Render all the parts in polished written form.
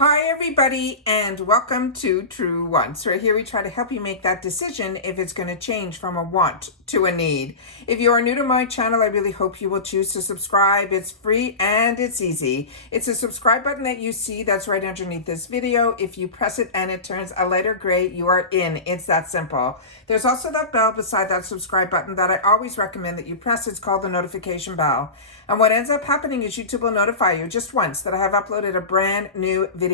Hi everybody and welcome to Truewants. Right here we try to help you make that decision if it's going to change from a want to a need. If you are new to my channel, I really hope you will choose to subscribe. It's free and it's easy. It's a subscribe button that you see that's right underneath this video. If you press it and it turns a lighter gray, you are in. It's that simple. There's also that bell beside that subscribe button that I always recommend that you press. It's called the notification bell. And what ends up happening is YouTube will notify you just once that I have uploaded a brand new video.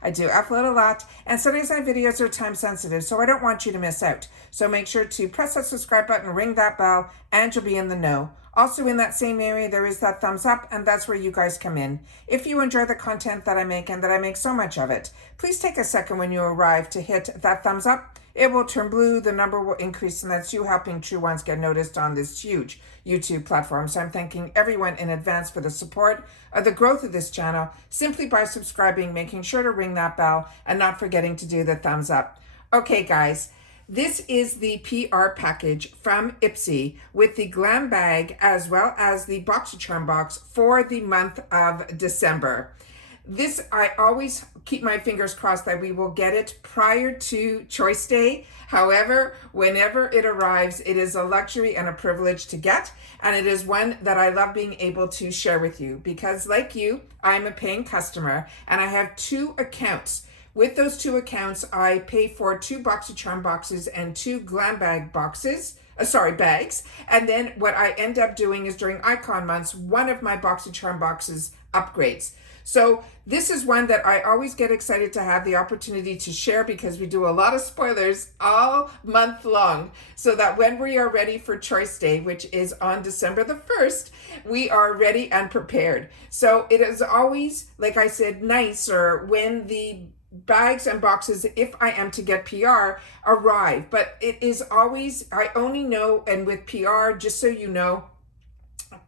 I do upload a lot, and sometimes my videos are time sensitive, so I don't want you to miss out. So make sure to press that subscribe button, ring that bell, and you'll be in the know. Also in that same area, there is that thumbs up, and that's where you guys come in. If you enjoy the content that I make and that I make so much of it, please take a second when you arrive to hit that thumbs up. It will turn blue, the number will increase, and that's you helping Truewants get noticed on this huge YouTube platform. So I'm thanking everyone in advance for the support of the growth of this channel simply by subscribing, making sure to ring that bell, and not forgetting to do the thumbs up. Okay, guys. This is the PR package from Ipsy with the GlamBag as well as the Boxycharm box for the month of December. This, I always keep my fingers crossed that we will get it prior to Choice Day. However, whenever it arrives, it is a luxury and a privilege to get. And it is one that I love being able to share with you because like you, I'm a paying customer and I have 2 accounts. With those 2 accounts, I pay for 2 Boxycharm boxes and 2 GlamBag boxes. Bags. And then what I end up doing is during icon months, one of my Boxycharm boxes upgrades. So this is one that I always get excited to have the opportunity to share because we do a lot of spoilers all month long so that when we are ready for Choice Day, which is on December the 1st, we are ready and prepared. So it is always, like I said, nicer when the bags and boxes, if I am to get PR, arrive. But it is always, I only know, and with PR, just so you know,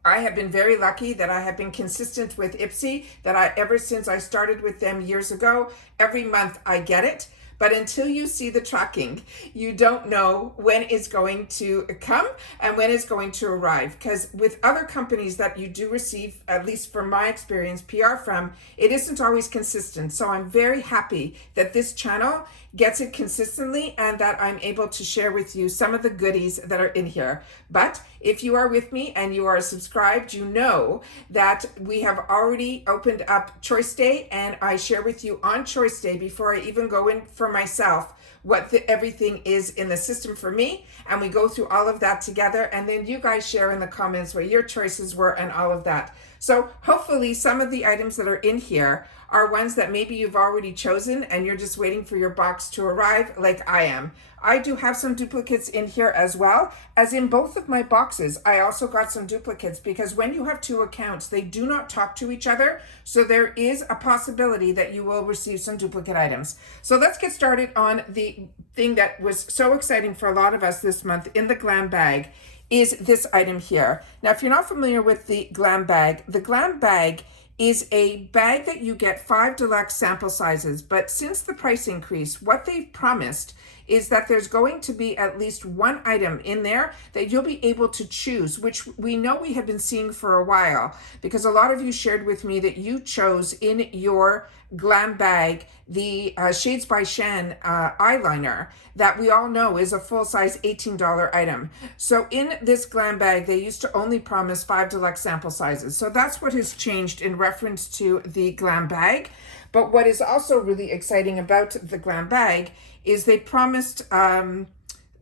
I have been very lucky that I have been consistent with Ipsy, that ever since I started with them years ago, every month I get it. But until you see the tracking, you don't know when it's going to come and when it's going to arrive. Because with other companies that you do receive, at least from my experience, PR from, it isn't always consistent. So I'm very happy that this channel gets it consistently and that I'm able to share with you some of the goodies that are in here. But if you are with me and you are subscribed, you know that we have already opened up Choice Day, and I share with you on Choice Day before I even go in for myself what everything is in the system for me, and we go through all of that together, and then you guys share in the comments what your choices were and all of that. So hopefully some of the items that are in here are ones that maybe you've already chosen and you're just waiting for your box to arrive like I am. I do have some duplicates in here as well, as in both of my boxes. I also got some duplicates because when you have 2 accounts, they do not talk to each other. So there is a possibility that you will receive some duplicate items. So let's get started on the thing that was so exciting for a lot of us this month in the GlamBag is this item here. Now, if you're not familiar with the GlamBag is a bag that you get 5 deluxe sample sizes. But since the price increase, what they've promised is that there's going to be at least 1 item in there that you'll be able to choose, which we know we have been seeing for a while because a lot of you shared with me that you chose in your GlamBag the Shades by Shan eyeliner that we all know is a full-size $18 item. So in this GlamBag, they used to only promise 5 deluxe sample sizes. So that's what has changed in reference to the GlamBag. But what is also really exciting about the GlamBag is they promised, that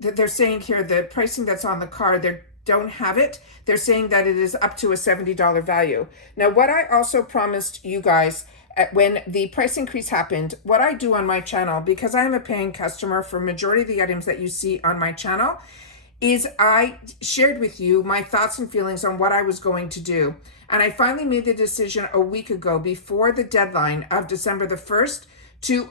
they're saying here, the pricing that's on the card, they don't have it. They're saying that it is up to a $70 value. Now, what I also promised you guys when the price increase happened, what I do on my channel, because I'm a paying customer for majority of the items that you see on my channel, is I shared with you my thoughts and feelings on what I was going to do. And I finally made the decision a week ago before the deadline of December the 1st to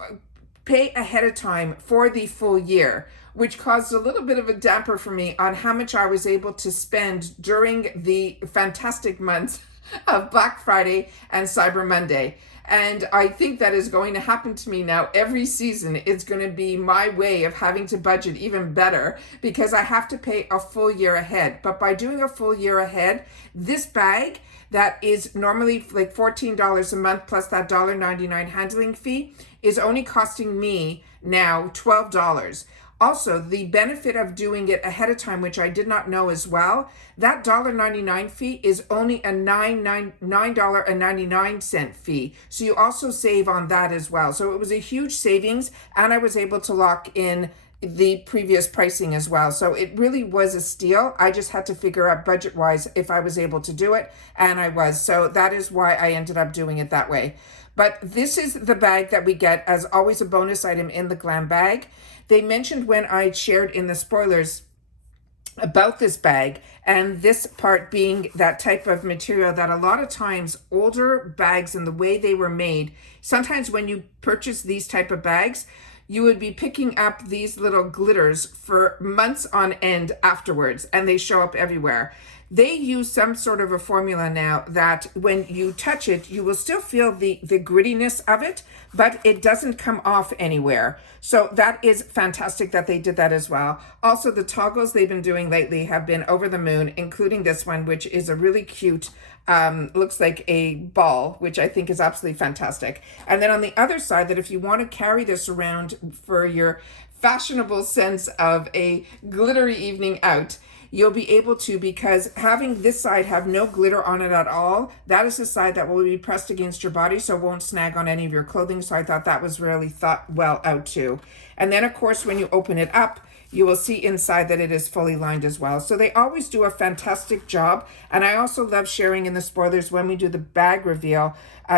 pay ahead of time for the full year, which caused a little bit of a damper for me on how much I was able to spend during the fantastic months of Black Friday and Cyber Monday. And I think that is going to happen to me now every season. It's going to be my way of having to budget even better because I have to pay a full year ahead. But by doing a full year ahead, this bag that is normally like $14 a month plus that $1.99 handling fee is only costing me now $12. Also, the benefit of doing it ahead of time, which I did not know as well, that $1.99 fee is only a $9.99 fee. So you also save on that as well. So it was a huge savings, and I was able to lock in the previous pricing as well. So it really was a steal. I just had to figure out budget-wise if I was able to do it, and I was. So that is why I ended up doing it that way. But this is the bag that we get as always a bonus item in the Glam bag. They mentioned when I shared in the spoilers about this bag, and this part being that type of material that a lot of times older bags and the way they were made, sometimes when you purchase these type of bags, you would be picking up these little glitters for months on end afterwards, and they show up everywhere. They use some sort of a formula now that when you touch it, you will still feel the grittiness of it, but it doesn't come off anywhere. So that is fantastic that they did that as well. Also, the toggles they've been doing lately have been over the moon, including this one, which is a really cute, looks like a ball, which I think is absolutely fantastic. And then on the other side, that if you want to carry this around for your fashionable sense of a glittery evening out, you'll be able to, because having this side have no glitter on it at all, that is the side that will be pressed against your body, so it won't snag on any of your clothing. So I thought that was really thought well out too. And then of course, when you open it up, you will see inside that it is fully lined as well. So they always do a fantastic job. And I also love sharing in the spoilers when we do the bag reveal.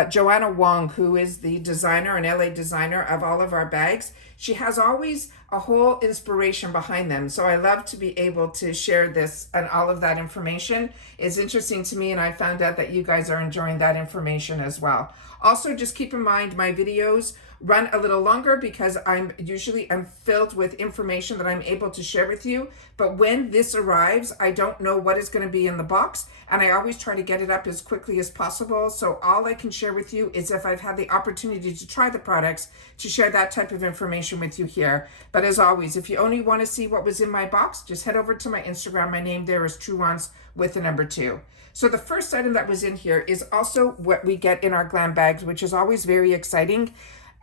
Joanna Wong, who is the designer and LA designer of all of our bags, she has always a whole inspiration behind them. So I love to be able to share this, and all of that information is interesting to me, and I found out that you guys are enjoying that information as well. Also, just keep in mind my videos run a little longer because I'm filled with information that I'm able to share with you. But when this arrives, I don't know what is going to be in the box, and I always try to get it up as quickly as possible. So all I can share with you is if I've had the opportunity to try the products, to share that type of information with you here. But as always, if you only want to see what was in my box, just head over to my Instagram. My name there is Truewants with the number 2. So the first item that was in here is also what we get in our Glam bags, which is always very exciting,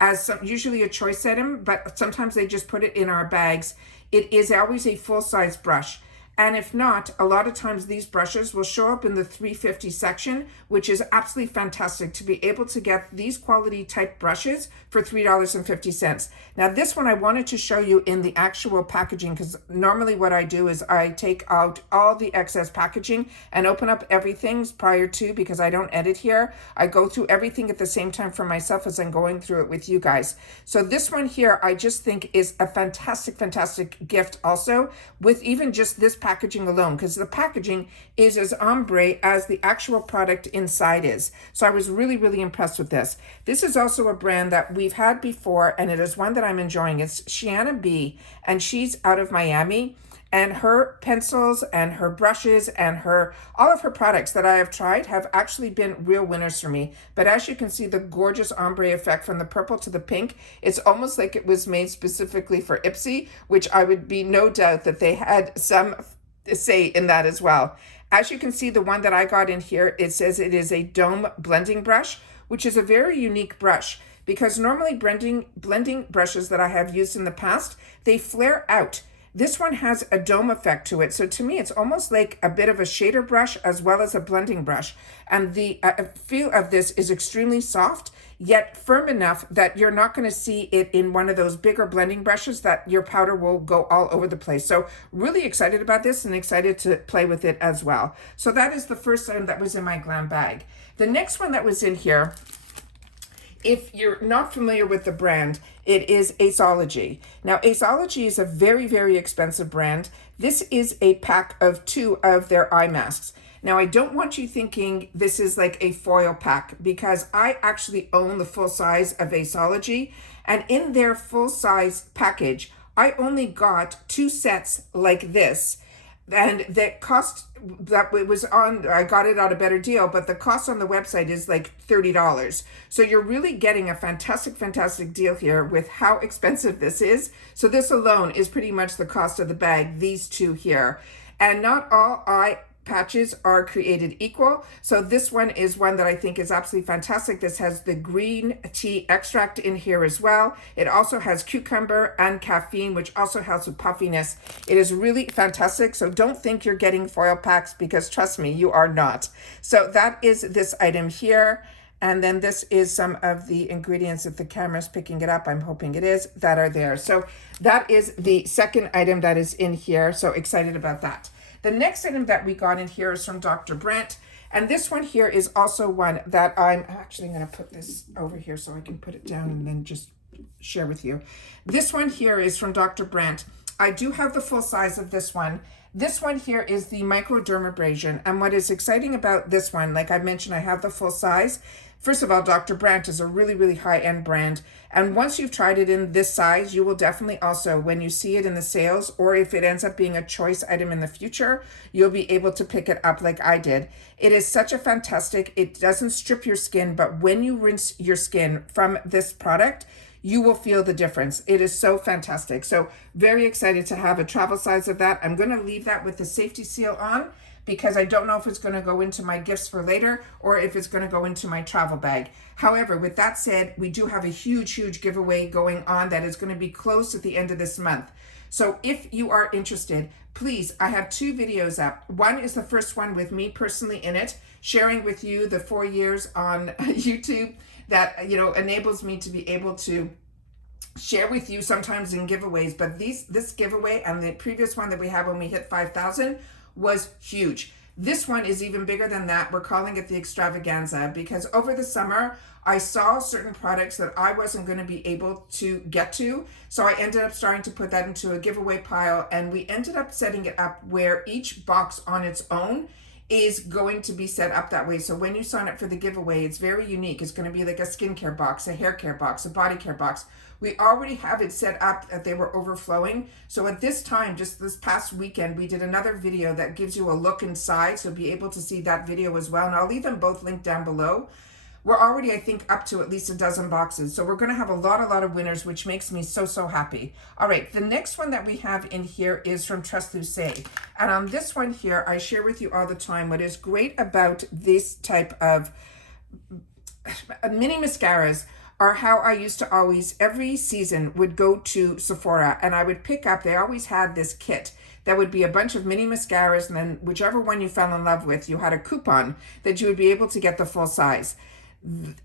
as usually a choice item, but sometimes they just put it in our bags. It is always a full-size brush. And if not, a lot of times these brushes will show up in the $3.50 section, which is absolutely fantastic to be able to get these quality type brushes for $3.50. Now this one I wanted to show you in the actual packaging, because normally what I do is I take out all the excess packaging and open up everything prior to, because I don't edit here. I go through everything at the same time for myself as I'm going through it with you guys. So this one here I just think is a fantastic, fantastic gift also, with even just this packaging alone, because the packaging is as ombre as the actual product inside is. So I was really, really impressed with this. This is also a brand that we've had before, and it is one that I'm enjoying. It's Shiana B, and she's out of Miami. And her pencils and her brushes and all of her products that I have tried have actually been real winners for me. But as you can see, the gorgeous ombre effect from the purple to the pink, it's almost like it was made specifically for Ipsy, which I would be no doubt that they had some say in that as well. As you can see, the one that I got in here, it says it is a dome blending brush, which is a very unique brush, because normally blending brushes that I have used in the past, they flare out. This one has a dome effect to it. So to me, it's almost like a bit of a shader brush as well as a blending brush. And the feel of this is extremely soft, yet firm enough that you're not going to see it in one of those bigger blending brushes that your powder will go all over the place. So really excited about this and excited to play with it as well. So that is the first item that was in my Glam bag. The next one that was in here, if you're not familiar with the brand, it is Aceology. Now, Aceology is a very, very expensive brand. This is a pack of 2 of their eye masks. Now, I don't want you thinking this is like a foil pack, because I actually own the full size of Aceology, and in their full size package, I only got 2 sets like this. And the cost that it was on, I got it at a better deal, but the cost on the website is like $30. So you're really getting a fantastic, fantastic deal here with how expensive this is. So this alone is pretty much the cost of the bag, these 2 here. And not all eye patches are created equal. So this one is one that I think is absolutely fantastic. This has the green tea extract in here as well. It also has cucumber and caffeine, which also helps with puffiness. It is really fantastic. So don't think you're getting foil packs, because trust me, you are not. So that is this item here. And then this is some of the ingredients, if the camera's picking it up, I'm hoping it is, that are there. So that is the second item that is in here. So excited about that. The next item that we got in here is from Dr. Brandt. And this one here is also one that I'm actually going to put this over here so I can put it down and then just share with you. This one here is from Dr. Brandt. I do have the full size of this one. This one here is the microdermabrasion. And what is exciting about this one, like I mentioned, I have the full size. First of all, Dr. Brandt is a really, really high-end brand. And once you've tried it in this size, you will definitely also, when you see it in the sales, or if it ends up being a choice item in the future, you'll be able to pick it up like I did. It is such a fantastic, it doesn't strip your skin, but when you rinse your skin from this product, you will feel the difference. It is so fantastic. So very excited to have a travel size of that. I'm going to leave that with the safety seal on, because I don't know if it's going to go into my gifts for later or if it's going to go into my travel bag. However, with that said, we do have a huge giveaway going on that is going to be closed at the end of this month. So if you are interested, please, I have 2 videos up. One is the first one with me personally in it, sharing with you the 4 years on YouTube that, you know, enables me to be able to share with you sometimes in giveaways. But this giveaway and the previous one that we had when we hit 5,000 was huge. This one is even bigger than that. We're calling it the extravaganza, because over the summer I saw certain products that I wasn't going to be able to get to. So I ended up starting to put that into a giveaway pile, and we ended up setting it up where each box on its own is going to be set up that way. So when you sign up for the giveaway, it's very unique. It's going to be like a skincare box, a hair care box, a body care box. We already have it set up that they were overflowing. So at this time, just this past weekend, we did another video that gives you a look inside. So be able to see that video as well. And I'll leave them both linked down below. We're already, I think, up to at least a dozen boxes. So we're going to have a lot of winners, which makes me so happy. All right, the next one that we have in here is from Truewants. And on this one here, I share with you all the time what is great about this type of mini mascaras are how I used to always, every season, would go to Sephora and I would pick up, they always had this kit that would be a bunch of mini mascaras, and then whichever one you fell in love with, you had a coupon that you would be able to get the full size.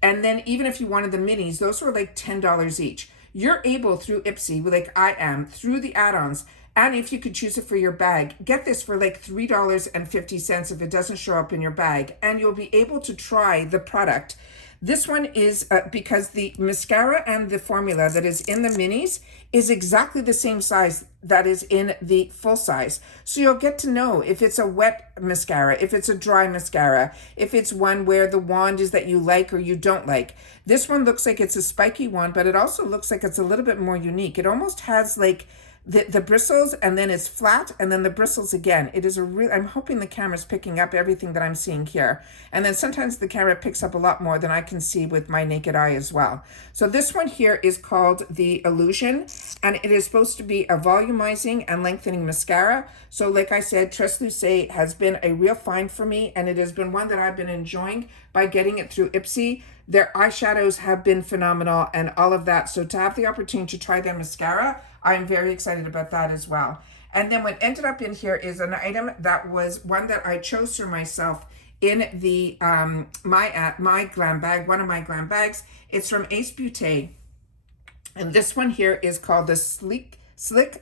And then even if you wanted the minis, those were like $10 each. You're able through Ipsy, like I am, through the add-ons, and if you could choose it for your bag, get this for like $3.50 if it doesn't show up in your bag, and you'll be able to try the product. This one is because the mascara and the formula that is in the minis is exactly the same size that is in the full size. So you'll get to know if it's a wet mascara, if it's a dry mascara, if it's one where the wand is that you like or you don't like. This one looks like it's a spiky one, but it also looks like it's a little bit more unique. It almost has like the bristles, and then it's flat, and then the bristles again. It is a real, I'm hoping the camera's picking up everything that I'm seeing here. And then sometimes the camera picks up a lot more than I can see with my naked eye as well. So this one here is called the Illusion, and it is supposed to be a volumizing and lengthening mascara. So like I said, Truewants has been a real find for me, and it has been one that I've been enjoying by getting it through Ipsy. Their eyeshadows have been phenomenal and all of that. So to have the opportunity to try their mascara, I'm very excited about that as well. And then what ended up in here is an item that was one that I chose for myself in the my Glam bag, one of my Glam bags. It's from Ace Beauté. And this one here is called the Slick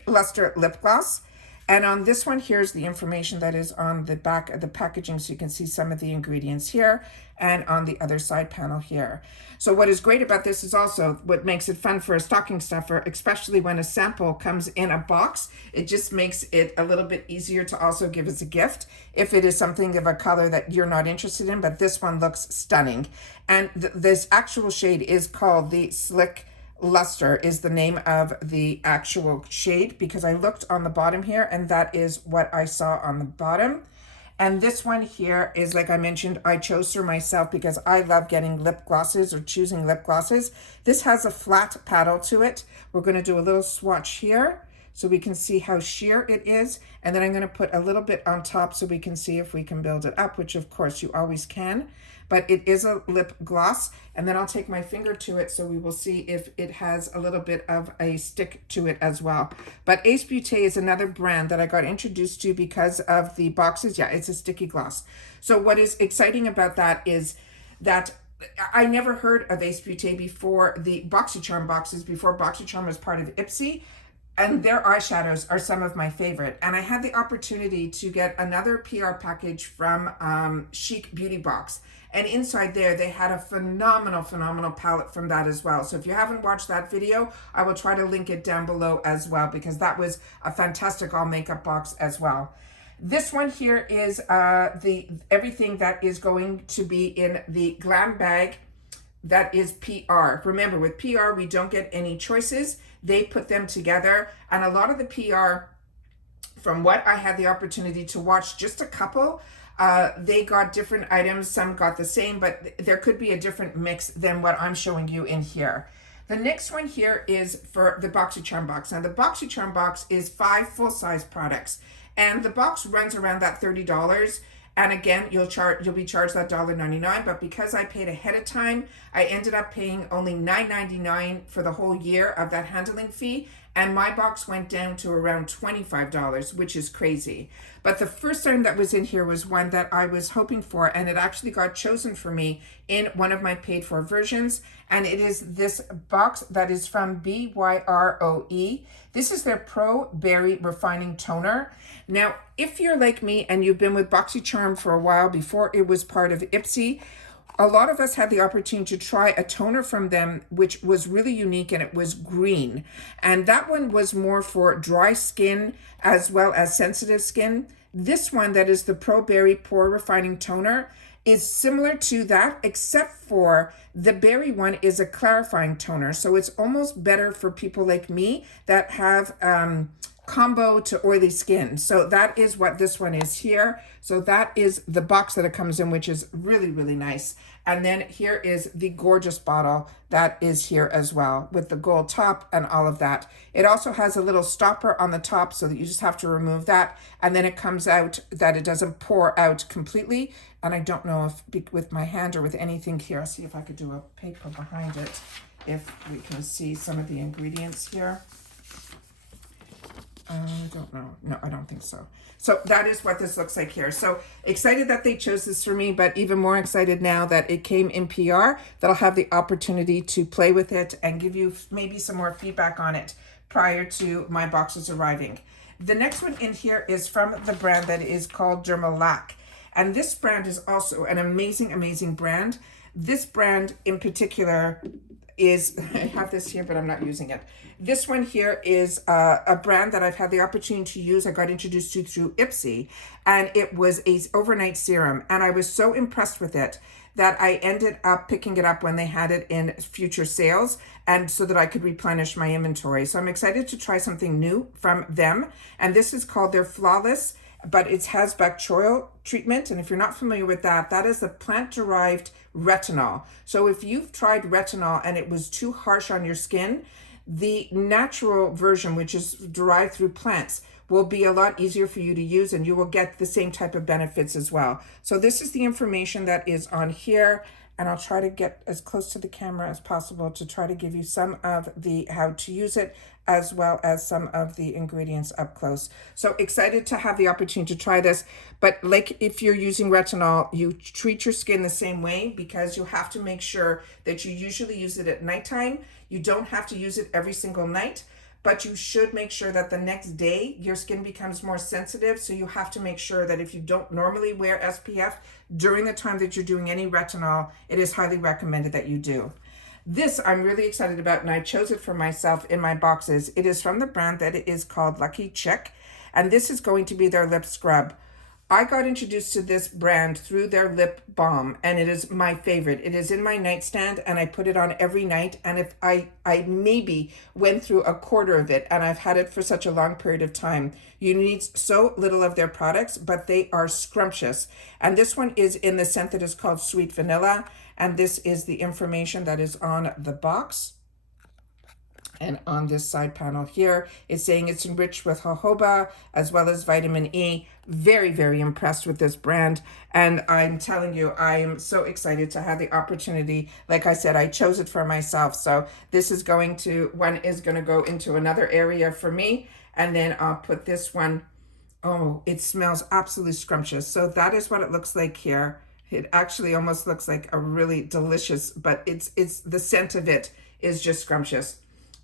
Luster Lip Gloss. And on this one, here's the information that is on the back of the packaging, so you can see some of the ingredients here, and on the other side panel here. So what is great about this is also what makes it fun for a stocking stuffer, especially when a sample comes in a box. It just makes it a little bit easier to also give as a gift if it is something of a color that you're not interested in, but this one looks stunning. And this actual shade is called the Slick Luster is the name of the actual shade, because I looked on the bottom here and that is what I saw on the bottom. And this one here is, like I mentioned, I chose for myself because I love getting lip glosses or choosing lip glosses. This has a flat paddle to it. We're going to do a little swatch here. so we can see how sheer it is. And then I'm going to put a little bit on top so we can see if we can build it up, which of course you always can. But it is a lip gloss, and then I'll take my finger to it so we will see if it has a little bit of a stick to it as well. But Ace Beauté is another brand that I got introduced to because of the boxes. Yeah, it's a sticky gloss. So what is exciting about that is that I never heard of Ace Beauté before the Boxycharm boxes, before Boxycharm was part of Ipsy. And their eyeshadows are some of my favorite. And I had the opportunity to get another PR package from Chic Beauty Box. And inside there, they had a phenomenal palette from that as well. So if you haven't watched that video, I will try to link it down below as well, because that was a fantastic all makeup box as well. This one here is everything that is going to be in the GlamBag. That is PR. Remember, with PR, we don't get any choices. They put them together. And a lot of the PR, from what I had the opportunity to watch, just a couple, they got different items. Some got the same, but there could be a different mix than what I'm showing you in here. The next one here is for the Boxycharm box. Now, the Boxycharm box is 5 full-size products. And the box runs around that $30. And again, you'll be charged that $1.99, but because I paid ahead of time, I ended up paying only $9.99 for the whole year of that handling fee, and my box went down to around $25, which is crazy. But the first item that was in here was one that I was hoping for, and it actually got chosen for me in one of my paid for versions, and it is this box that is from BYROE. This is their Pro Berry Refining Toner. Now, if you're like me and you've been with Boxycharm for a while before it was part of Ipsy, a lot of us had the opportunity to try a toner from them, which was really unique, and it was green. And that one was more for dry skin as well as sensitive skin. This one, that is the Pro Berry Pore Refining Toner, is similar to that, except for the berry one is a clarifying toner. So it's almost better for people like me that have combo to oily skin. So that is what this one is here. So that is the box that it comes in, which is really nice. And then here is the gorgeous bottle that is here as well, with the gold top and all of that. It also has a little stopper on the top so that you just have to remove that. And then it comes out that it doesn't pour out completely. And I don't know if with my hand or with anything here, I'll see if I could do a paper behind it, if we can see some of the ingredients here. I don't know. No, I don't think so. So that is what this looks like here. So excited that they chose this for me, but even more excited now that it came in PR, that I'll have the opportunity to play with it and give you maybe some more feedback on it prior to my boxes arriving. The next one in here is from the brand that is called Dermalac. And this brand is also an amazing brand. This brand in particular is, I have this here, but I'm not using it. This one here is a brand that I've had the opportunity to use. I got introduced to through Ipsy, and it was a overnight serum. And I was so impressed with it that I ended up picking it up when they had it in future sales, and so that I could replenish my inventory. So I'm excited to try something new from them. And this is called their Flawless, but it has bacterial treatment. And if you're not familiar with that, that is the plant-derived retinol. So if you've tried retinol and it was too harsh on your skin, the natural version, which is derived through plants, will be a lot easier for you to use, and you will get the same type of benefits as well. So this is the information that is on here, and I'll try to get as close to the camera as possible to try to give you some of the how to use it, as well as some of the ingredients up close. So excited to have the opportunity to try this. But like if you're using retinol, you treat your skin the same way, because you have to make sure that you usually use it at nighttime. You don't have to use it every single night, but you should make sure that the next day your skin becomes more sensitive. So you have to make sure that if you don't normally wear SPF during the time that you're doing any retinol, it is highly recommended that you do. This I'm really excited about, and I chose it for myself in my boxes. It is from the brand that it is called Lucky Chick, and this is going to be their lip scrub. I got introduced to this brand through their lip balm, and it is my favorite. It is in my nightstand, and I put it on every night. And if I maybe went through a quarter of it, and I've had it for such a long period of time. You need so little of their products, but they are scrumptious. And this one is in the scent that is called Sweet Vanilla, and this is the information that is on the box. And on this side panel here, it's saying it's enriched with jojoba as well as vitamin E. Very, very impressed with this brand. And I'm telling you, I am so excited to have the opportunity. Like I said, I chose it for myself. So this is going to, one is going to go into another area for me. And then I'll put this one. Oh, it smells absolutely scrumptious. So that is what it looks like here. It actually almost looks like a really delicious, but it's the scent of it is just scrumptious.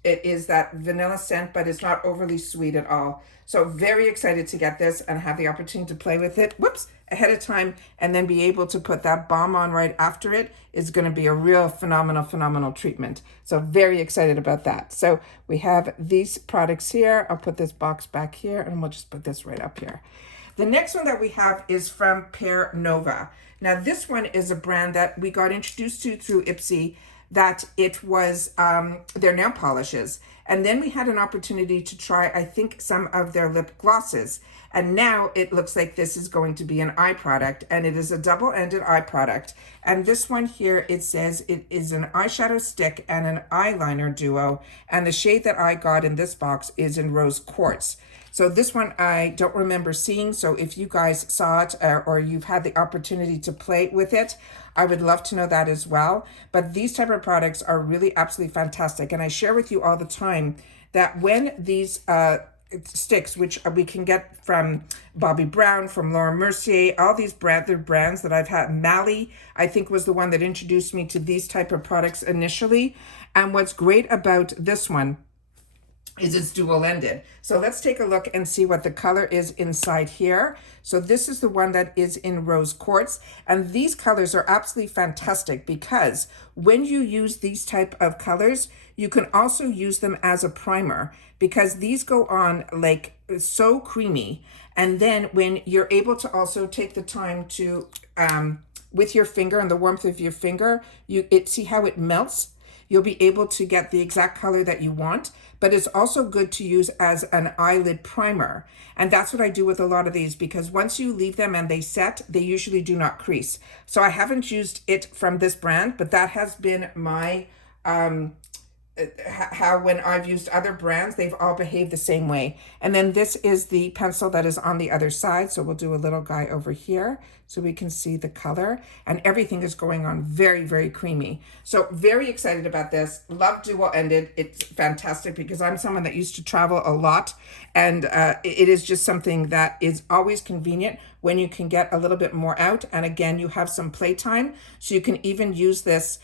It is that vanilla scent, but it's not overly sweet at all. So very excited to get this and have the opportunity to play with it, whoops, ahead of time, and then be able to put that balm on right after it is going to be a real phenomenal treatment. So very excited about that. So we have these products here. I'll put this box back here and we'll just put this right up here. The next one that we have is from Pear Nova. Now this one is a brand that we got introduced to through Ipsy, that it was their nail polishes. And then we had an opportunity to try, I think, some of their lip glosses. And now it looks like this is going to be an eye product, and it is a double-ended eye product. And this one here, it says it is an eyeshadow stick and an eyeliner duo. And the shade that I got in this box is in Rose Quartz. So this one I don't remember seeing. So if you guys saw it or you've had the opportunity to play with it, I would love to know that as well. But these type of products are really absolutely fantastic. And I share with you all the time that when these sticks, which we can get from Bobbi Brown, from Laura Mercier, all these brands that I've had. Mally, I think, was the one that introduced me to these type of products initially. And what's great about this one is it's dual-ended. So let's take a look and see what the color is inside here. So this is the one that is in Rose Quartz. And these colors are absolutely fantastic because when you use these type of colors, you can also use them as a primer because these go on like so creamy. And then when you're able to also take the time to, with your finger and the warmth of your finger, see how it melts? You'll be able to get the exact color that you want, but it's also good to use as an eyelid primer. And that's what I do with a lot of these because once you leave them and they set, they usually do not crease. So I haven't used it from this brand, but that has been my, how when I've used other brands, they've all behaved the same way. And then this is the pencil that is on the other side. So we'll do a little guy over here so we can see the color, and everything is going on very creamy. So very excited about this. Love dual-ended. It's fantastic because I'm someone that used to travel a lot, and it is just something that is always convenient when you can get a little bit more out. And again, you have some playtime, so you can even use this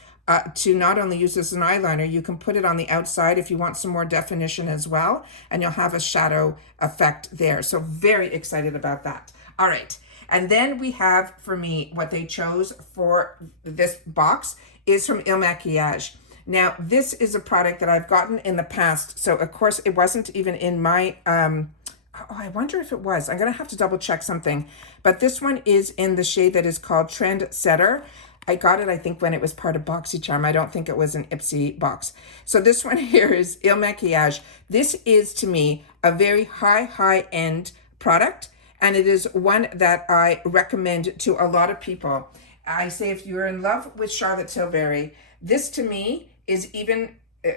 to not only use this as an eyeliner, you can put it on the outside if you want some more definition as well, and you'll have a shadow effect there. So very excited about that. All right. And then we have, for me, what they chose for this box is from Il Maquillage. Now, this is a product that I've gotten in the past. So, of course, it wasn't even in my, I wonder if it was. I'm going to have to double check something. But this one is in the shade that is called Trend Setter. I got it, I think, when it was part of Boxycharm. I don't think it was an Ipsy box. So this one here is Il Maquillage. This is, to me, a very high-end product. And it is one that I recommend to a lot of people. I say if you're in love with Charlotte Tilbury, this to me is even,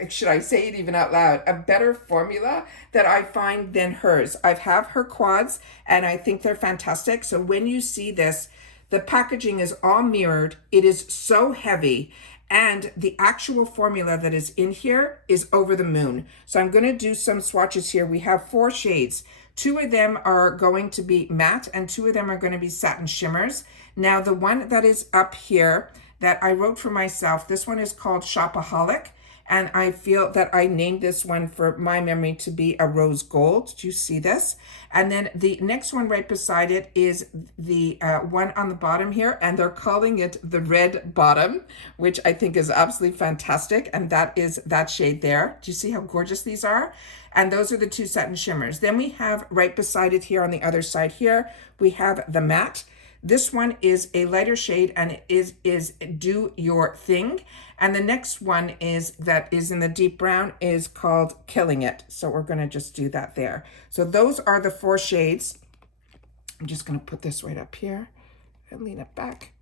should I say it even out loud, a better formula that I find than hers. I have her quads and I think they're fantastic. So when you see this, the packaging is all mirrored. It is so heavy. And the actual formula that is in here is over the moon. So I'm going to do some swatches here. We have 4 shades. 2 of them are going to be matte and 2 of them are going to be satin shimmers. Now the one that is up here that I wrote for myself, this one is called Shopaholic. And I feel that I named this one for my memory to be a rose gold. Do you see this? And then the next one right beside it is the one on the bottom here, and they're calling it the red bottom, which I think is absolutely fantastic. And that is that shade there. Do you see how gorgeous these are? And those are the 2 satin shimmers. Then we have right beside it here on the other side here, we have the matte. This one is a lighter shade and it is Do Your Thing. And the next one is that is in the deep brown is called Killing It. So we're going to just do that there. So those are the 4 shades. I'm just going to put this right up here and lean it back.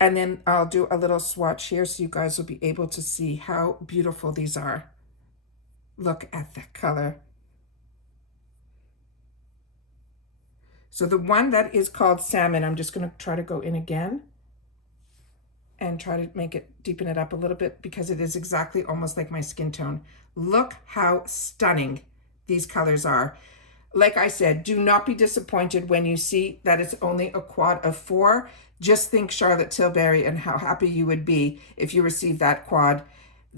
And then I'll do a little swatch here so you guys will be able to see how beautiful these are. Look at that color. So the one that is called Salmon, I'm just going to try to go in again and try to make it, deepen it up a little bit, because it is exactly almost like my skin tone. Look how stunning these colors are. Like I said, do not be disappointed when you see that it's only a quad of 4. Just think Charlotte Tilbury and how happy you would be if you received that quad.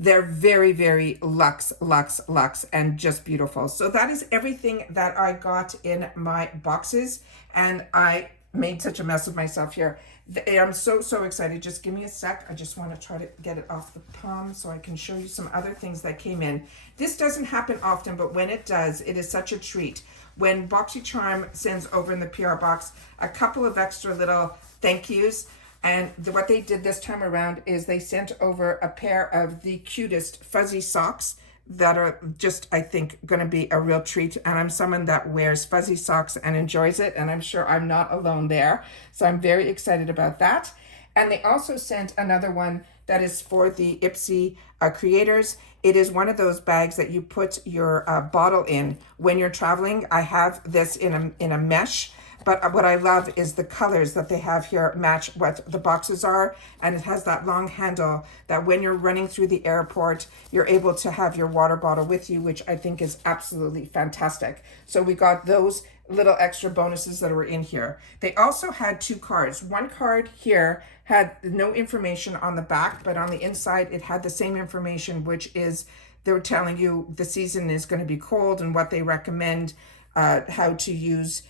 They're very, very luxe, luxe, luxe, and just beautiful. So that is everything that I got in my boxes, and I made such a mess of myself here. I'm so, so excited. Just give me a sec. I just want to try to get it off the palm so I can show you some other things that came in. This doesn't happen often, but when it does, it is such a treat. When Boxycharm sends over in the PR box a couple of extra little thank yous, and what they did this time around is they sent over a pair of the cutest fuzzy socks that are just, I think, going to be a real treat. And I'm someone that wears fuzzy socks and enjoys it, and I'm sure I'm not alone there. So I'm very excited about that. And they also sent another one that is for the Ipsy creators. It is one of those bags that you put your bottle in when you're traveling. I have this in a mesh. But what I love is the colors that they have here match what the boxes are. And it has that long handle that when you're running through the airport, you're able to have your water bottle with you, which I think is absolutely fantastic. So we got those little extra bonuses that were in here. They also had 2 cards. One card here had no information on the back, but on the inside, it had the same information, which is they were telling you the season is going to be cold and what they recommend, how to use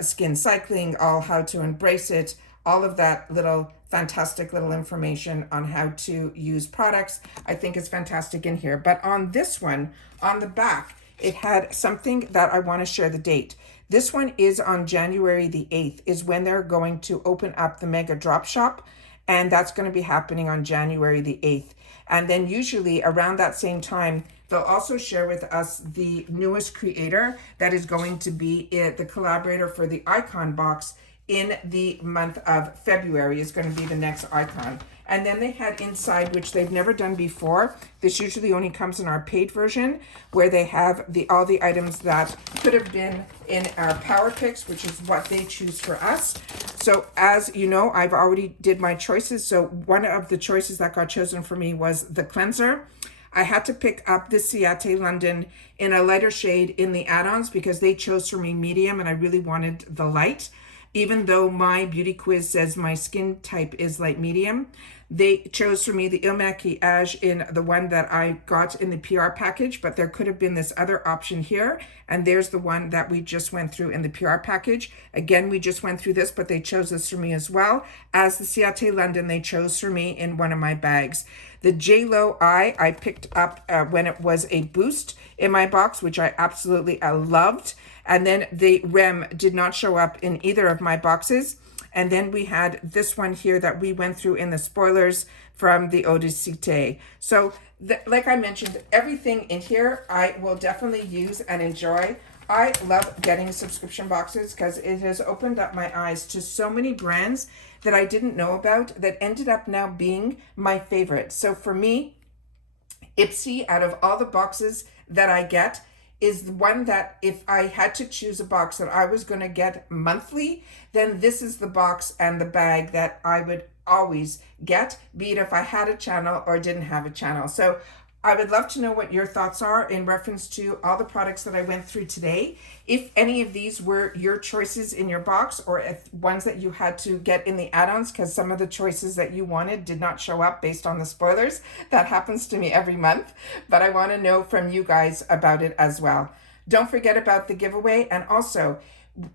skin cycling, how to embrace it, all of that little fantastic little information on how to use products. I think is fantastic in here. But on this one, on the back, it had something that I want to share the date. This one is on January the 8th is when they're going to open up the Mega Drop Shop. And that's going to be happening on January the 8th. And then usually around that same time, they'll also share with us the newest creator that is going to be the collaborator for the icon box in the month of February is going to be the next icon. And then they had inside, which they've never done before. This usually only comes in our paid version, where they have all the items that could have been in our Power Picks, which is what they choose for us. So as you know, I've already did my choices. So one of the choices that got chosen for me was the cleanser. I had to pick up the Ciate London in a lighter shade in the add-ons because they chose for me medium and I really wanted the light. Even though my beauty quiz says my skin type is light medium, they chose for me the Il Maquillage in the one that I got in the PR package, but there could have been this other option here. And there's the one that we just went through in the PR package. Again, we just went through this, but they chose this for me as well. As the Ciate London, they chose for me in one of my bags. The J-Lo Eye, I picked up when it was a boost in my box, which I absolutely loved. And then the Rem did not show up in either of my boxes. And then we had this one here that we went through in the spoilers from the AUTHORIZED. So like I mentioned, everything in here I will definitely use and enjoy. I love getting subscription boxes because it has opened up my eyes to so many brands that I didn't know about that ended up now being my favorite. So for me, Ipsy, out of all the boxes that I get, is the one that if I had to choose a box that I was going to get monthly, then this is the box and the bag that I would always get, be it if I had a channel or didn't have a channel. So I would love to know what your thoughts are in reference to all the products that I went through today. If any of these were your choices in your box or if ones that you had to get in the add-ons because some of the choices that you wanted did not show up based on the spoilers. That happens to me every month, but I want to know from you guys about it as well. Don't forget about the giveaway, and also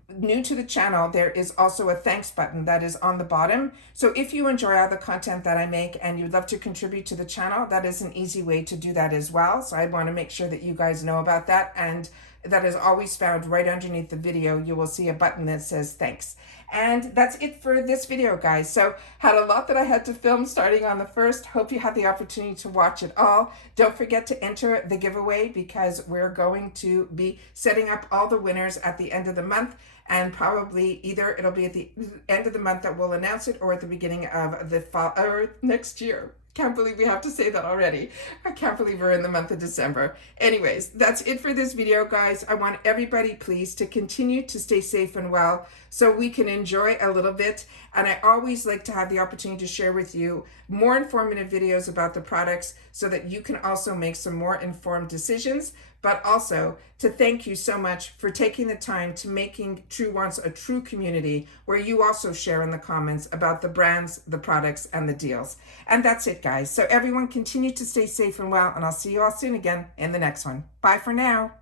new to the channel, there is also a thanks button that is on the bottom. So if you enjoy all the content that I make and you'd love to contribute to the channel, that is an easy way to do that as well. So I want to make sure that you guys know about that. And that is always found right underneath the video. You will see a button that says thanks. And that's it for this video, guys. So had a lot that I had to film starting on the 1st. Hope you had the opportunity to watch it all. Don't forget to enter the giveaway because we're going to be setting up all the winners at the end of the month. And probably either it'll be at the end of the month that we'll announce it or at the beginning of the fall or next year. Can't believe we have to say that already. I can't believe we're in the month of December. Anyways, that's it for this video, guys. I want everybody, please, to continue to stay safe and well so we can enjoy a little bit. And I always like to have the opportunity to share with you more informative videos about the products so that you can also make some more informed decisions, but also to thank you so much for taking the time to making Truewants a true community where you also share in the comments about the brands, the products, and the deals. And that's it, guys. So everyone continue to stay safe and well, and I'll see you all soon again in the next one. Bye for now.